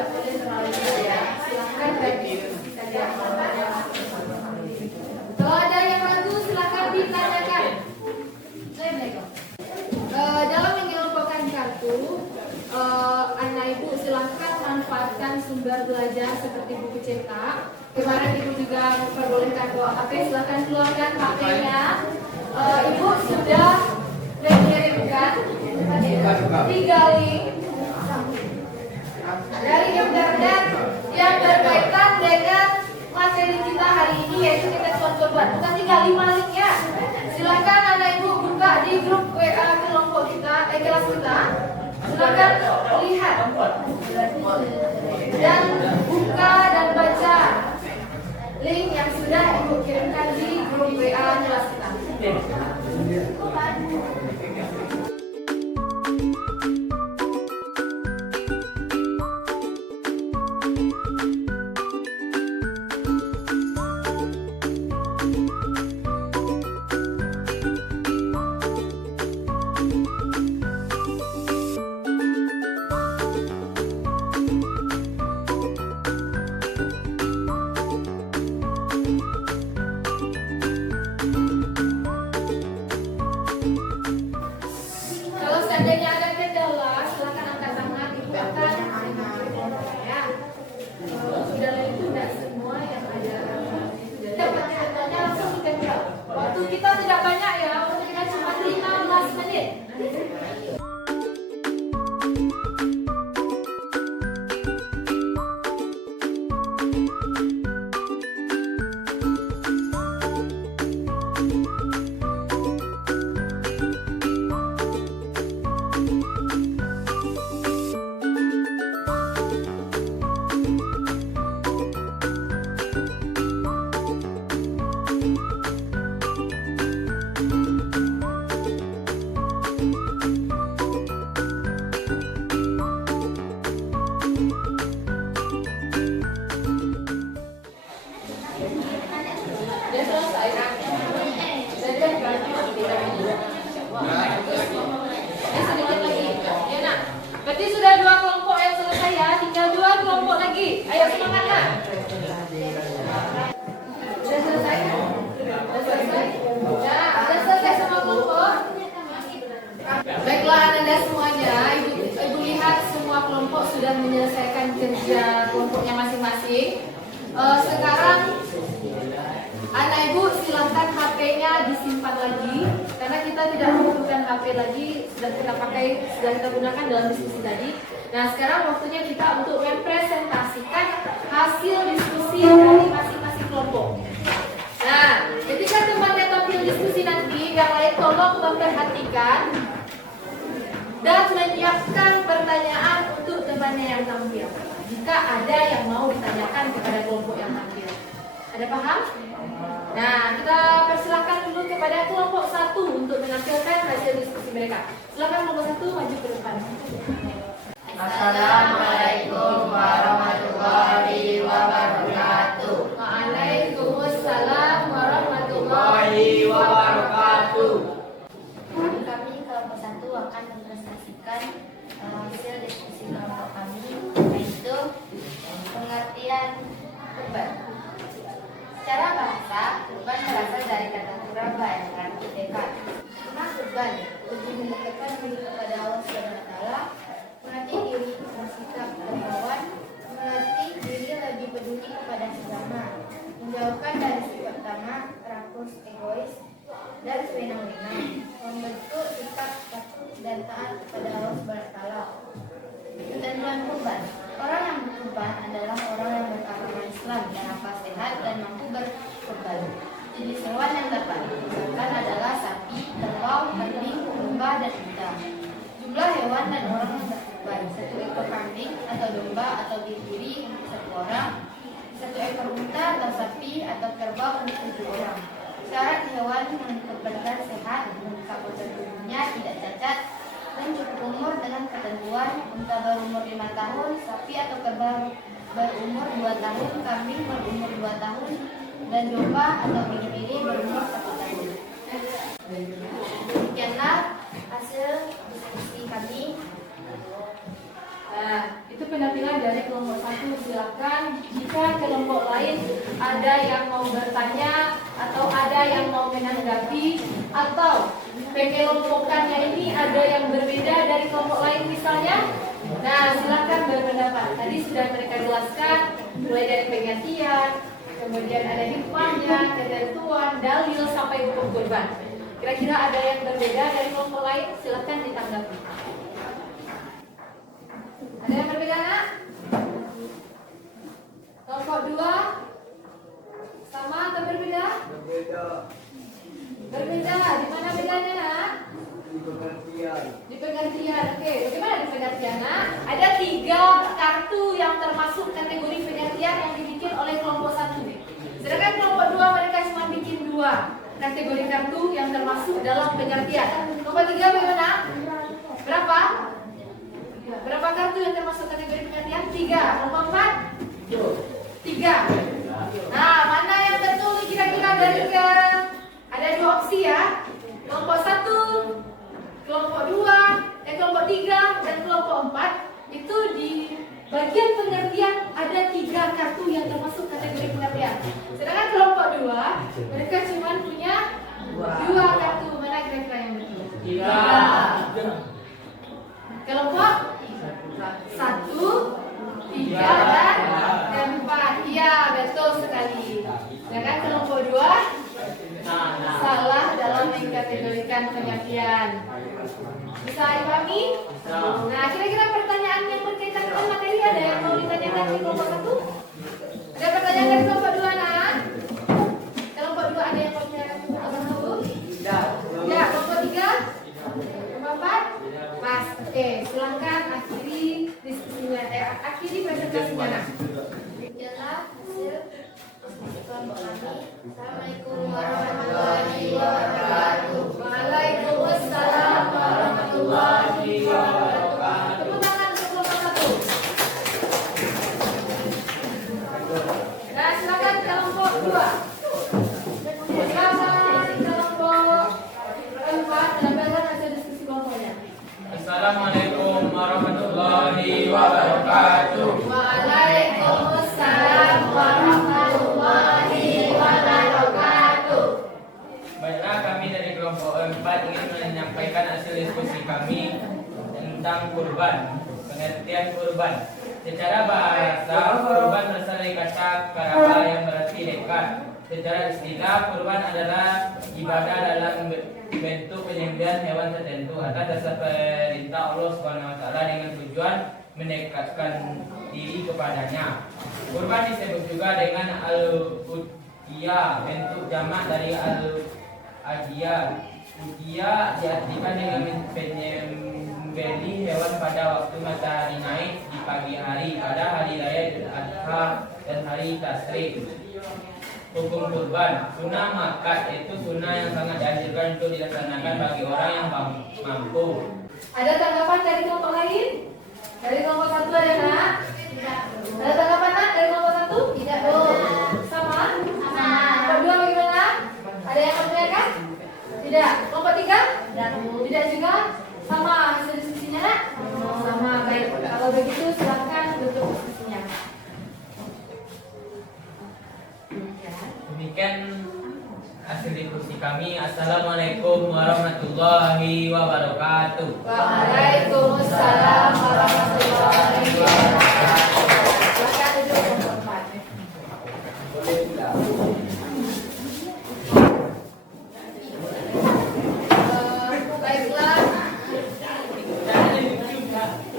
tidak boleh terlalu jauh ya. Silakan berdiskusi saja. Kalau ada yang ragu silakan ditanyakan. Dalam mengelompokkan kartu, anak ibu silahkan manfaatkan sumber belajar seperti buku cetak. Kemarin ibu juga memperbolehkan bawa HP, silahkan keluarkan HP-nya. Ibu sudah mengirimkan 3 link dari internet yang berkaitan dengan materi kita hari ini, yaitu ketentuan korban. Bukan tinggal 5 link ya. Silakan anak ibu buka di grup WA kelompok kita, kelas kita. Silakan lihat dan buka dan baca link yang sudah ibu kirimkan di grup WA kelas kita. Kalau seandainya ada kendala, silakan angkat tangan, ibu akan ya. Sudah itu tidak semua yang ada. Dapat contohnya langsung ditempel. Waktu kita tidak banyak ya, waktu kita cuma 15 menit. Sudah selesai. Sedikit lagi. Ya nak. Berarti sudah 2 kelompok yang selesai ya. Tinggal 2 kelompok lagi. Ayo semangat nak. Sudah selesai? Sudah selesai? Ya, sudah selesai semua kelompok. Baiklah Anda semuanya, ibu lihat semua kelompok sudah menyelesaikan kerja kelompoknya masing-masing. Sekarang anak ibu silakan HP-nya disimpan lagi, karena kita tidak membutuhkan HP lagi, sudah kita gunakan dalam diskusi tadi. Nah sekarang waktunya kita untuk mempresentasikan hasil diskusi dari masing-masing kelompok. Nah ketika temannya tampil diskusi nanti, yang lain tolong memperhatikan dan menyiapkan pertanyaan untuk temannya yang tampil. Jika ada yang mau ditanyakan kepada kelompok yang tampil. Ada paham? Nah, kita persilakan dulu kepada kelompok 1 untuk menampilkan hasil diskusi mereka. Silakan kelompok 1 maju ke depan. Assalamualaikum warahmatullahi wabarakatuh. Waalaikumsalam warahmatullahi wabarakatuh. Kami kelompok 1 akan mempresentasikan hasil diskusi kelompok kami, yaitu pengertian kurban. Secara bahasa, kurban berasal dari kata kuraba yang berarti dekat. Karena kurban lebih mendekatkan diri kepada Allah SWT, melatih diri bersikap dermawan, melatih diri lebih peduli kepada sesama, menjauhkan dari sifat tamak, rakus, egois, dan sewenang-wenang, membentuk sikap patuh dan taat kepada Allah SWT. Ketentuan kurban. Orang yang berkurban adalah orang yang beragama Islam dan akal sehat dan mampu berkurban. Jenis hewan yang dapat dikurbankan adalah sapi, kerbau, kambing, domba, dan unta. Jumlah hewan dan orang yang berkurban: 1 ekor kambing atau domba atau biri untuk 1 orang, 1 ekor unta atau sapi atau kerbau untuk 7 orang. Syarat hewan yang dikurbankan sehat, lengkap organ tubuhnya, tidak cacat, dan cukup umur dengan ketentuan: unta berumur 5 tahun, sapi atau kerbau berumur 2 tahun, kambing berumur 2 tahun, dan domba atau biri-biri berumur 1 tahun. Demikianlah hasil diskusi kami. Nah, itu penampilan dari kelompok 1. Silakan jika kelompok lain ada yang mau bertanya atau ada yang mau menanggapi atau pengelompokannya ini ada yang berbeda dari kelompok lain misalnya. Nah, silakan berpendapat. Tadi sudah mereka jelaskan mulai dari pengertian, kemudian ada hikmahnya, ketentuan, dalil sampai hukum kurban. Kira-kira ada yang berbeda dari kelompok lain? Silakan ditanggapi. Ada yang berbeda nak? Kelompok 2 sama atau berbeda? Berbeda. Di mana bedanya nak? Di pengertian. Oke, bagaimana di pengertian nak? Ada 3 kartu yang termasuk kategori pengertian yang dibikin oleh kelompok 1. Sedangkan kelompok 2 mereka cuma bikin 2 kategori kartu yang termasuk dalam pengertian. Kelompok 3 bagaimana? Berapa? Berapa kartu yang termasuk kategori pengertian? 3. Kelompok 4? 3. Nah, mana yang betul kira-kira dari ada 2 opsi ya. Kelompok 1, kelompok 2, kelompok 3 dan kelompok 4 itu di bagian pengertian ada 3 kartu yang termasuk kategori pengertian. Sedangkan kelompok 2 mereka cuma punya 2 kartu. Mana kira-kira yang betul? 3. Kelompok 1, 3 dan 4. Iya, betul sekali. Sedangkan kelompok 2 salah dalam mengkategorikan pengertian. Bisa dipahami? Nah, kira-kira pertanyaan yang berkaitan dengan materi ada yang mau ditanyakan di kelompok 1? Ada pertanyaan dari kelompok 2 nak? Kelompok 2 ada yang mau ditanyakan di kelompok 1? Ya, kelompok 3? Kelompok 4? Pas. Oke, silahkan akhiri diskusinya. Akhiri presentasinya nak. Itulah hasil diskusi kelompok kami. Assalamualaikum warahmatullahi wabarakatuh. Waalaikumsalam warahmatullahi wabarakatuh. Tepuk tangan untuk kelompok 1. Nah, silakan kelompok 2. Silakan kelompok 4 menampilkan hasil diskusi kelompoknya. Assalamualaikum warahmatullahi wabarakatuh. Waalaikumsalam warahmatullahi wabarakatuh. Baiklah, kami dari kelompok 4 ingin menyampaikan hasil diskusi kami tentang kurban, pengertian kurban. Secara bahasa, kurban berasal dari kata karaba yang berarti dekat. Secara istilah, kurban adalah ibadah dalam bentuk penyembelihan hewan tertentu atas dasar perintah Allah Subhanahu wa taala dengan tujuan mendekatkan diri kepadanya. Kurban disebut juga dengan al-udhiyah, bentuk jamak dari al-adiyah. Udhiyah diartikan dengan menyembelih hewan pada waktu matahari naik di pagi hari pada hari raya Idul Adha dan hari Tasyrik. Hukum kurban, sunnah makat yaitu sunnah yang sangat dianjurkan untuk dilaksanakan bagi orang yang mampu. Ada tanggapan dari kelompok lain? Dari kelompok 1 ada nak? Ada tanggapan nak dari kelompok 1? Tidak dong. Sama? Kelompok 2 bagaimana? Ada yang bertanyakan? Tidak. Kelompok 3? Tidak juga. Sama hasil diskusinya nak? Sama. Baik. Kalau begitu silakan tutup diskusinya. Demikian hasil diskusi kami. Assalamualaikum warahmatullahi wabarakatuh. Waalaikumsalam warahmatullahi wabarakatuh. Silakan duduk kelompok 4. Baiklah.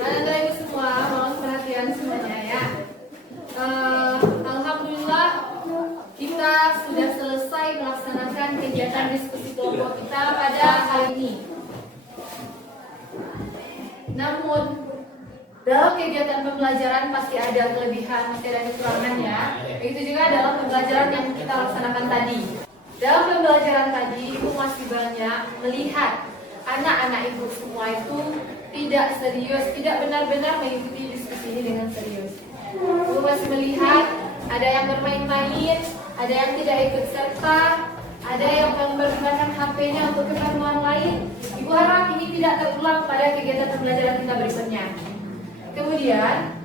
Anak-anak ibu semua, mohon perhatian semuanya ya. Alhamdulillah kita sudah selesai melaksanakan kegiatan diskusi kelompok kita pada hari ini. Namun dalam kegiatan pembelajaran pasti ada kelebihan, pasti ada kekurangan ya. Begitu juga dalam pembelajaran yang kita laksanakan tadi. Dalam pembelajaran tadi ibu masih banyak melihat anak-anak ibu semua itu tidak serius, tidak benar-benar mengikuti diskusi ini dengan serius. Ibu masih melihat ada yang bermain-main, ada yang tidak ikut serta, ada yang menggunakan HP-nya untuk keperluan lain. Ibu harap ini tidak terulang pada kegiatan pembelajaran kita berikutnya. Kemudian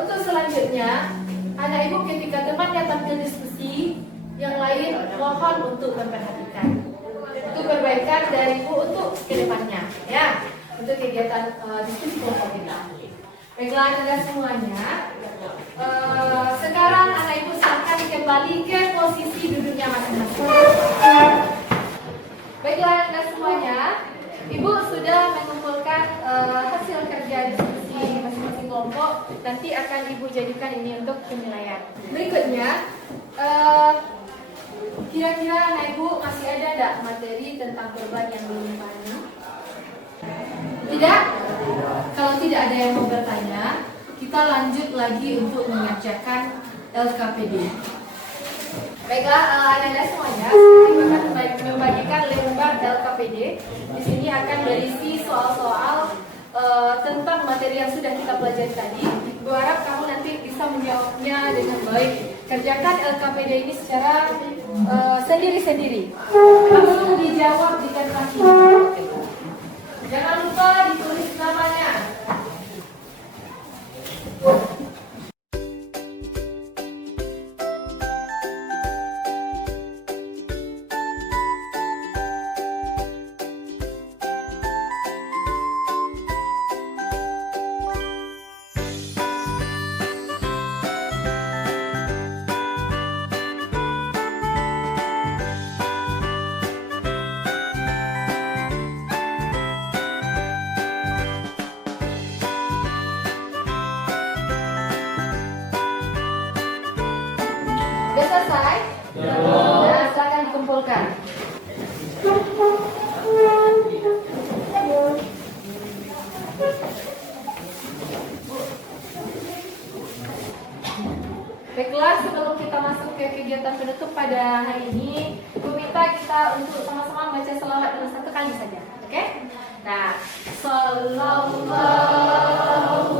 untuk selanjutnya, anak ibu ketika temannya tampil diskusi, yang lain mohon untuk memperhatikan, untuk perbaikan dari ibu untuk kedepannya, ya, untuk kegiatan diskusi kelompok kita. Baiklah Anda semuanya, sekarang anak ibu silakan kembali ke posisi duduknya masing-masing. Baiklah Anda semuanya, ibu sudah mengumpulkan hasil kerja diskusi masing-masing kelompok. Nanti akan ibu jadikan ini untuk penilaian. Berikutnya, kira-kira anak ibu masih ada enggak materi tentang korban yang belum dipahami? Tidak? Kalau tidak ada yang mau bertanya, kita lanjut lagi untuk mengerjakan LKPD. Baiklah, anak-anak semuanya, kita akan membagikan lembar LKPD. Di sini akan berisi soal-soal tentang materi yang sudah kita pelajari tadi. Ibu harap kamu nanti bisa menjawabnya dengan baik. Kerjakan LKPD ini secara sendiri-sendiri. Langsung dijawab di kertas ini. Jangan lupa ditulis namanya. Sudah selesai? Nah, silakan dikumpulkan. Baiklah, sebelum kita masuk ke kegiatan penutup pada hari ini, Ibu minta kita untuk sama-sama baca selawat dalam satu kali saja, oke? Nah, sallallahu alaihi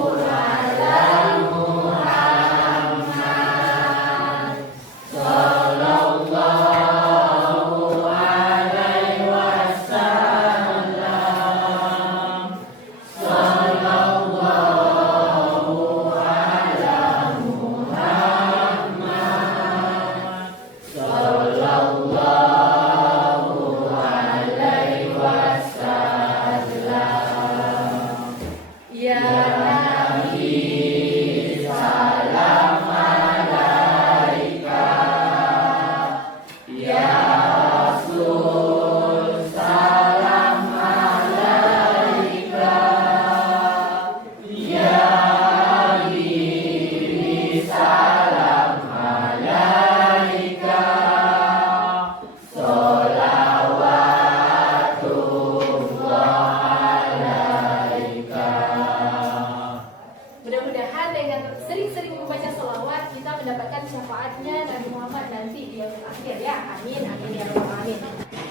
Mudah-mudahan dengan sering-sering membaca selawat kita mendapatkan syafaatnya Nabi Muhammad nanti di akhir ya. Amin, amin ya rabbal alamin.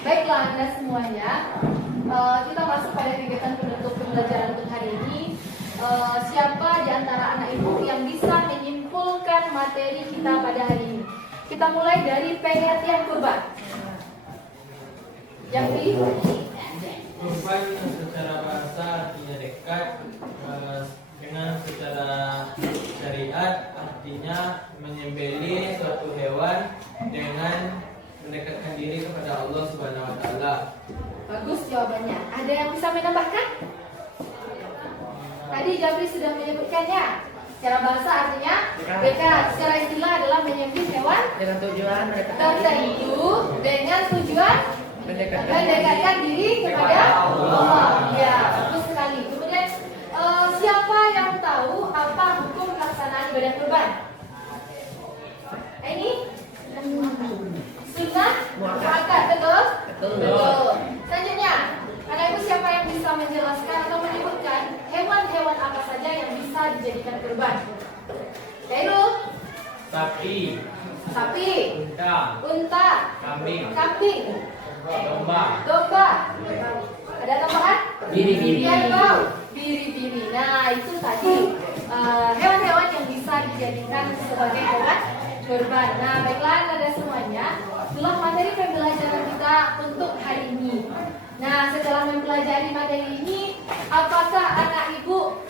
Baiklah Anda semuanya, kita masuk pada kegiatan penutup pembelajaran untuk hari ini. Siapa di antara anak ibu yang bisa menyimpulkan materi kita pada hari ini? Kita mulai dari pengertian kurban. Yang Kurban secara bahasa artinya dekat, dengan secara syariat artinya menyembelih suatu hewan dengan mendekatkan diri kepada Allah Subhanahu wa taala. Bagus jawabannya. Ada yang bisa menambahkan? Tadi Jabri sudah menyebutkannya. Secara bahasa artinya dekat. Secara istilah adalah menyembelih hewan dengan tujuan tertentu dengan tujuan mendekatkan diri kepada Allah. Ya, bagus sekali. Kemudian siapa yang tahu apa hukum pelaksanaan ibadah kurban? Ini sunnah muakkad, betul? Betul. Selanjutnya, anak ibu siapa yang bisa menjelaskan atau menyebutkan hewan-hewan apa saja yang bisa dijadikan kurban? Kairul? Sapi, unta, kambing, domba. Ada tambahan? Biri-biri. Biri-biri. Nah, itu tadi hewan-hewan yang bisa dijadikan sebagai hewan kurban. Nah, baiklah Anda semuanya, itulah materi pembelajaran kita untuk hari ini. Nah, setelah mempelajari materi ini, apakah anak ibu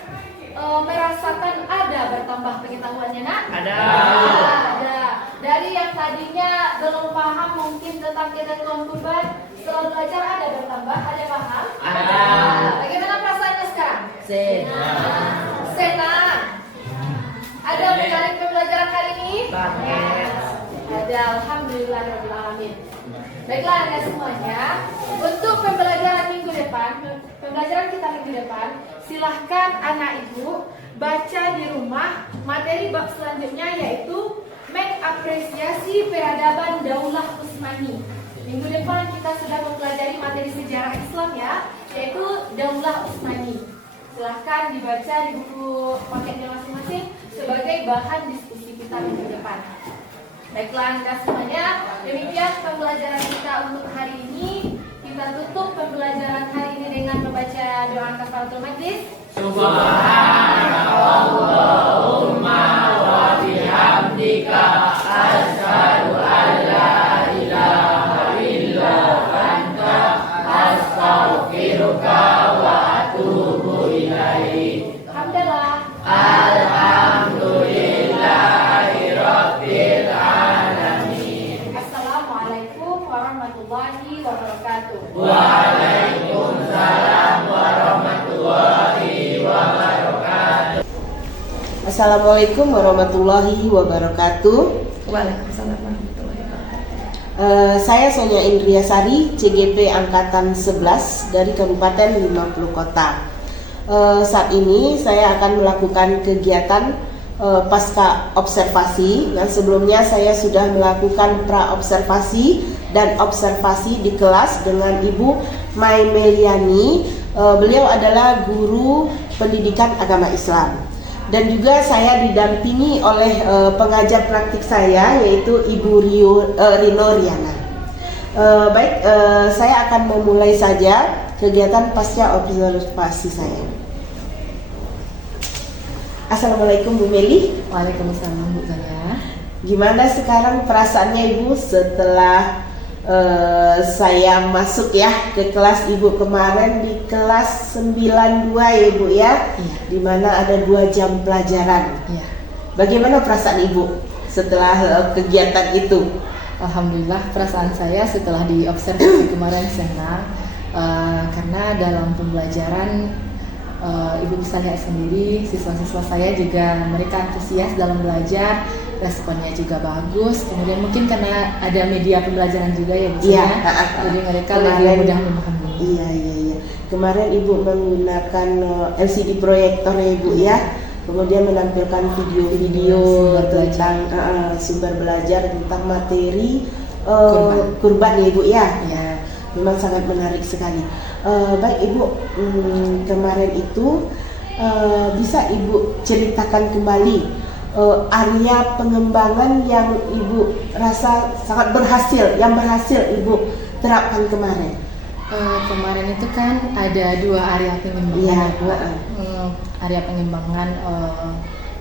merasakan ada bertambah pengetahuannya, nak? Ada. Ada. Dari yang tadinya belum paham mungkin tentang ketentuan kurban, setelah belajar ada bertambah, ada paham? Ada. Bagaimana perasaannya sekarang? Senang. Senang. Ada menarik pembelajaran hari ini? Banget. Ada, alhamdulillahirobbilalamin. Baiklah anda semuanya, untuk pembelajaran minggu depan, pembelajaran kita minggu depan, silahkan anak ibu baca di rumah materi bab selanjutnya, yaitu mengapresiasi peradaban Daulah Utsmani. Minggu depan kita sudah mempelajari materi sejarah Islam ya, yaitu Daulah Utsmani. Silahkan dibaca di buku paketnya masing-masing sebagai bahan diskusi kita minggu depan. Baiklah anda semuanya, demikian pembelajaran kita untuk hari ini. Kita tutup pembelajaran hari ini dengan membaca doa kafaratul majlis. Subhanakallahumma wa bihamdika asyhadu an la ilaha illa anta astaghfiruka wa atubu ilaik. Alhamdulillah. Alhamdulillahirabbil alamin. Assalamualaikum warahmatullahi wabarakatuh. Waalaikumsalam warahmatullahi wabarakatuh. Assalamualaikum warahmatullahi wabarakatuh. Waalaikumsalam warahmatullahi wabarakatuh. Saya Sonia Indriasari, CGP Angkatan 11 dari Kabupaten 50 Kota. Saat ini saya akan melakukan kegiatan pasca observasi. Dan sebelumnya saya sudah melakukan pra-observasi dan observasi di kelas dengan Ibu Mai Meliani. Beliau adalah guru pendidikan agama Islam. Dan juga saya didampingi oleh pengajar praktik saya, yaitu Ibu Rino Riana. Baik, saya akan memulai saja kegiatan pasca observasi saya. Assalamualaikum Bu Meli. Waalaikumsalam Bu Zaya. Gimana sekarang perasaannya Ibu setelah saya masuk ya ke kelas Ibu kemarin di kelas 92 ya Ibu ya, dimana ada 2 jam pelajaran. Iya. Bagaimana perasaan Ibu setelah kegiatan itu? Alhamdulillah, perasaan saya setelah diobservasi kemarin senang, karena dalam pembelajaran Ibu bisa lihat sendiri, siswa-siswa saya juga mereka antusias dalam belajar, responnya juga bagus. Kemudian mungkin karena ada media pembelajaran juga ya Bu, Iya, jadi mereka lebih mudah memahami. Iya. Kemarin Ibu menggunakan LCD proyektor ya Ibu ya. Kemudian menampilkan video-video tentang sumber belajar tentang materi kurban ya Ibu ya. Ya. Memang sangat menarik sekali. Baik Ibu, kemarin itu bisa Ibu ceritakan kembali area pengembangan yang Ibu rasa sangat berhasil, yang berhasil Ibu terapkan kemarin. Kemarin itu kan ada 2 area pengembangan, Iya, Bu. Area pengembangan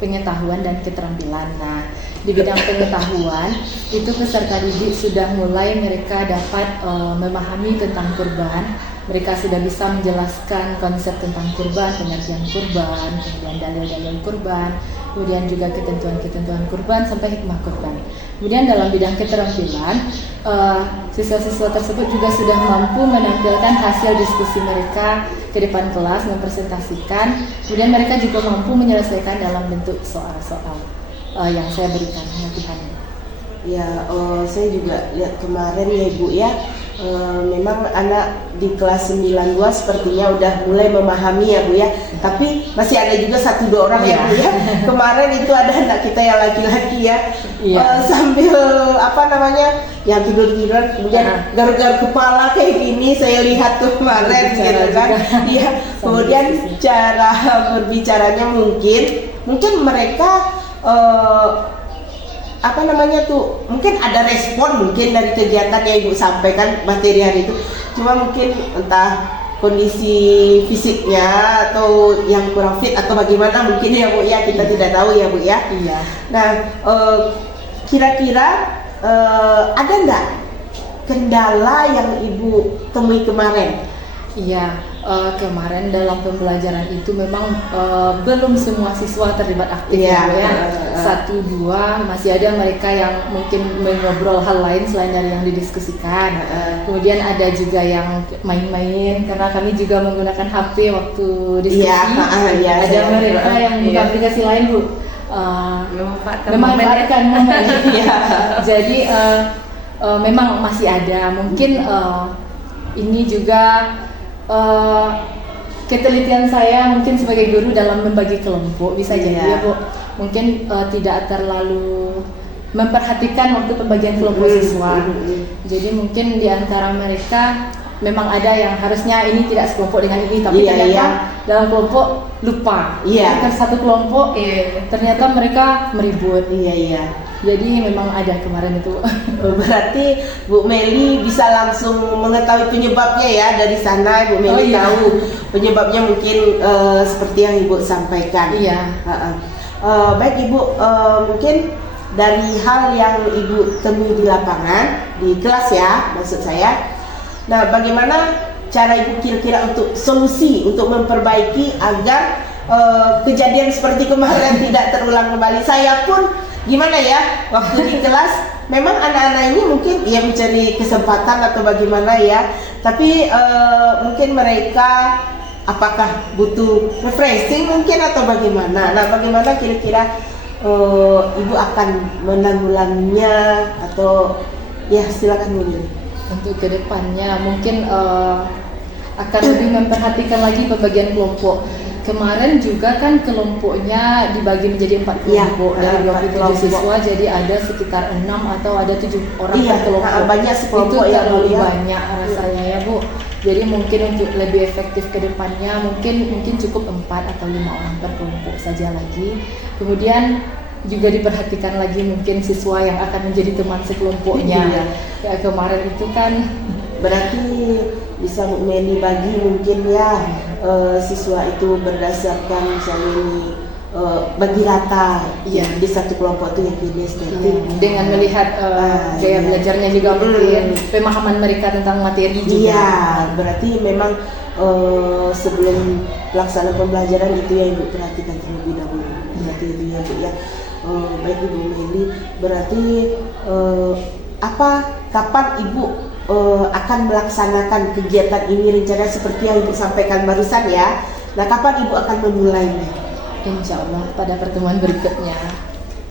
pengetahuan dan keterampilan. Nah, di bidang pengetahuan itu peserta didik sudah mulai mereka dapat memahami tentang kurban. Mereka sudah bisa menjelaskan konsep tentang kurban, pengertian kurban, kemudian dalil-dalil kurban, kemudian juga ketentuan-ketentuan kurban sampai hikmah kurban. Kemudian dalam bidang keterampilan, siswa-siswa tersebut juga sudah mampu menampilkan hasil diskusi mereka ke depan kelas, mempresentasikan. Kemudian mereka juga mampu menyelesaikan dalam bentuk soal-soal yang saya berikan latihannya. Ya, saya juga lihat kemarin ya Ibu ya, memang anak di kelas 92 sepertinya udah mulai memahami ya Bu ya. Tapi masih ada juga 1-2 orang ya Bu ya. Kemarin itu ada anak kita yang laki-laki ya, sambil yang tidur-tiduran, kemudian garuk-garuk kepala kayak gini saya lihat tuh kemarin gitu kan. Iya. Kemudian cara berbicaranya mungkin mereka mungkin ada respon mungkin dari kegiatan yang Ibu sampaikan materi hari itu, cuma mungkin entah kondisi fisiknya atau yang kurang fit atau bagaimana mungkin ya Bu ya, kita tidak tahu ya Bu ya. Iya. Nah, kira-kira ada enggak kendala yang Ibu temui kemarin? Iya, kemarin dalam pembelajaran itu memang belum semua siswa terlibat aktif Iya. ya. 1-2 masih ada mereka yang mungkin mengobrol hal lain selain dari yang didiskusikan. Kemudian ada juga yang main-main karena kami juga menggunakan HP waktu diskusi. Iya, Ada saya- mereka yang buka Iya. aplikasi lain, Bu. Memanfaatkan momen. Iya. Jadi memang masih ada. Mungkin ini juga ketelitian saya mungkin sebagai guru dalam membagi kelompok bisa jadi Iya. ya, Bu. Mungkin tidak terlalu memperhatikan waktu pembagian kelompok siswa. Jadi mungkin di antara mereka memang ada yang harusnya ini tidak sekelompok dengan ini, tapi Iya, ternyata iya. dalam kelompok lupa. Iya. Kan satu kelompok ternyata mereka meribut. Iya. Jadi memang ada kemarin itu. Berarti Bu Meli bisa langsung mengetahui penyebabnya ya dari sana. Bu Meli Oh, iya. tahu penyebabnya mungkin seperti yang Ibu sampaikan. Iya. Baik Ibu, mungkin dari hal yang Ibu temui di lapangan, di kelas ya maksud saya. Nah, bagaimana cara Ibu kira-kira untuk solusi untuk memperbaiki agar kejadian seperti kemarin tidak terulang kembali? Saya pun gimana ya, waktu di kelas memang anak-anak ini mungkin ya mencari kesempatan atau bagaimana ya, tapi mungkin mereka apakah butuh refreshing mungkin atau bagaimana. Nah, bagaimana kira-kira Ibu akan menanggulanginya atau ya silakan Bu. Untuk kedepannya mungkin akan lebih memperhatikan lagi pembagian kelompok. Kemarin juga kan kelompoknya dibagi menjadi 4 kelompok Iya, dari 4 27 kelompok. siswa, jadi ada sekitar 6 atau ada 7 orang Iya, per kelompok. banyak sekelompok itu yang terlalu mulia. banyak rasanya ya, Bu. Jadi mungkin untuk lebih efektif ke depannya mungkin cukup 4 atau 5 orang per kelompok saja lagi. Kemudian juga diperhatikan lagi mungkin siswa yang akan menjadi teman sekelompoknya. Iya. Ya, kemarin itu kan Berarti bisa Bu Meli bagi mungkin ya siswa itu berdasarkan misalnya ini bagi rata Iya. di satu kelompok itu yang kinestetik. dengan melihat gaya iya. belajarnya juga mungkin pemahaman mereka tentang materi juga. Iya, berarti memang sebelum pelaksanaan pembelajaran itu yang Ibu perhatikan terlebih dahulu. Berarti itu ya Bu ya. Baik Ibu Meli, berarti kapan Ibu akan melaksanakan kegiatan ini rencana seperti yang Ibu sampaikan barusan ya. Nah, kapan Ibu akan memulainya? Insya Allah pada pertemuan berikutnya,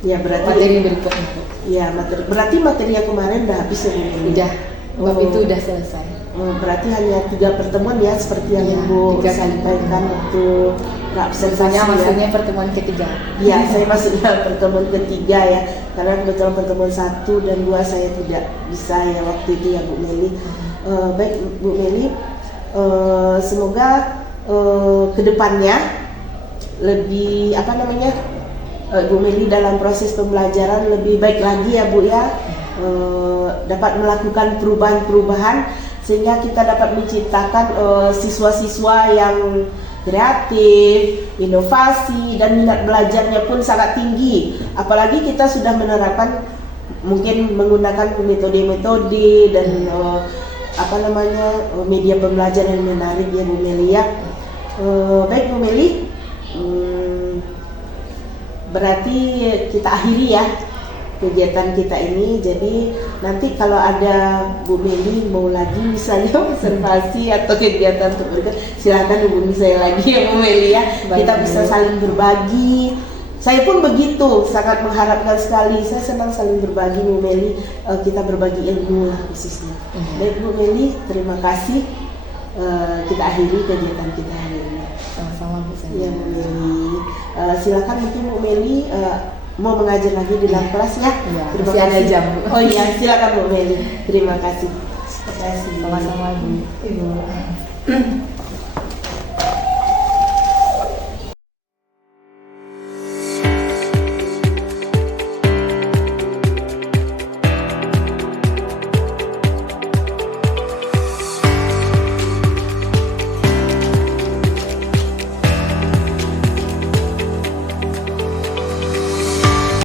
Ya berarti materi berikutnya, Bu. ya berarti materi yang kemarin udah habis ya Bu Meli? Udah, bab Oh. itu udah selesai. Berarti hanya 3 pertemuan ya seperti yang Iya, Ibu 3 kali sampaikan waktu observasi Misalnya ya. maksudnya pertemuan ketiga. Ya, saya maksudnya pertemuan ketiga ya, karena kebetulan pertemuan 1 dan 2 saya tidak bisa ya waktu itu ya Bu Meli. Baik Bu Meli, semoga kedepannya lebih Bu Meli dalam proses pembelajaran lebih baik lagi ya Bu ya, dapat melakukan perubahan-perubahan sehingga kita dapat menciptakan siswa-siswa yang kreatif, inovasi, dan minat belajarnya pun sangat tinggi. Apalagi kita sudah menerapkan mungkin menggunakan metode-metode dan media pembelajaran yang menarik ya Bu Meli ya. Baik Bu Meli, berarti kita akhiri ya kegiatan kita ini. Jadi nanti kalau ada Bu Meli mau lagi misalnya observasi atau kegiatan untuk berikut, silakan hubungi saya lagi ya Bu Meli ya. Baik, Kita bisa Bu. saling berbagi. Saya pun begitu, sangat mengharapkan sekali. Saya senang saling berbagi Bu Meli, kita berbagi ilmu lah khususnya. Baik Bu Meli, terima kasih. Kita akhiri kegiatan kita hari ini. Sama-sama Bu Sani. Ya Bu Meli, silakan mungkin Bu Meli mau mengajar lagi di dalam kelas ya. Iya, Terima masih ada kasih. jam, Bu. Oh iya, silakan Bu Meli. Terima kasih. Terima kasih. Sama-sama Bu. Ibu.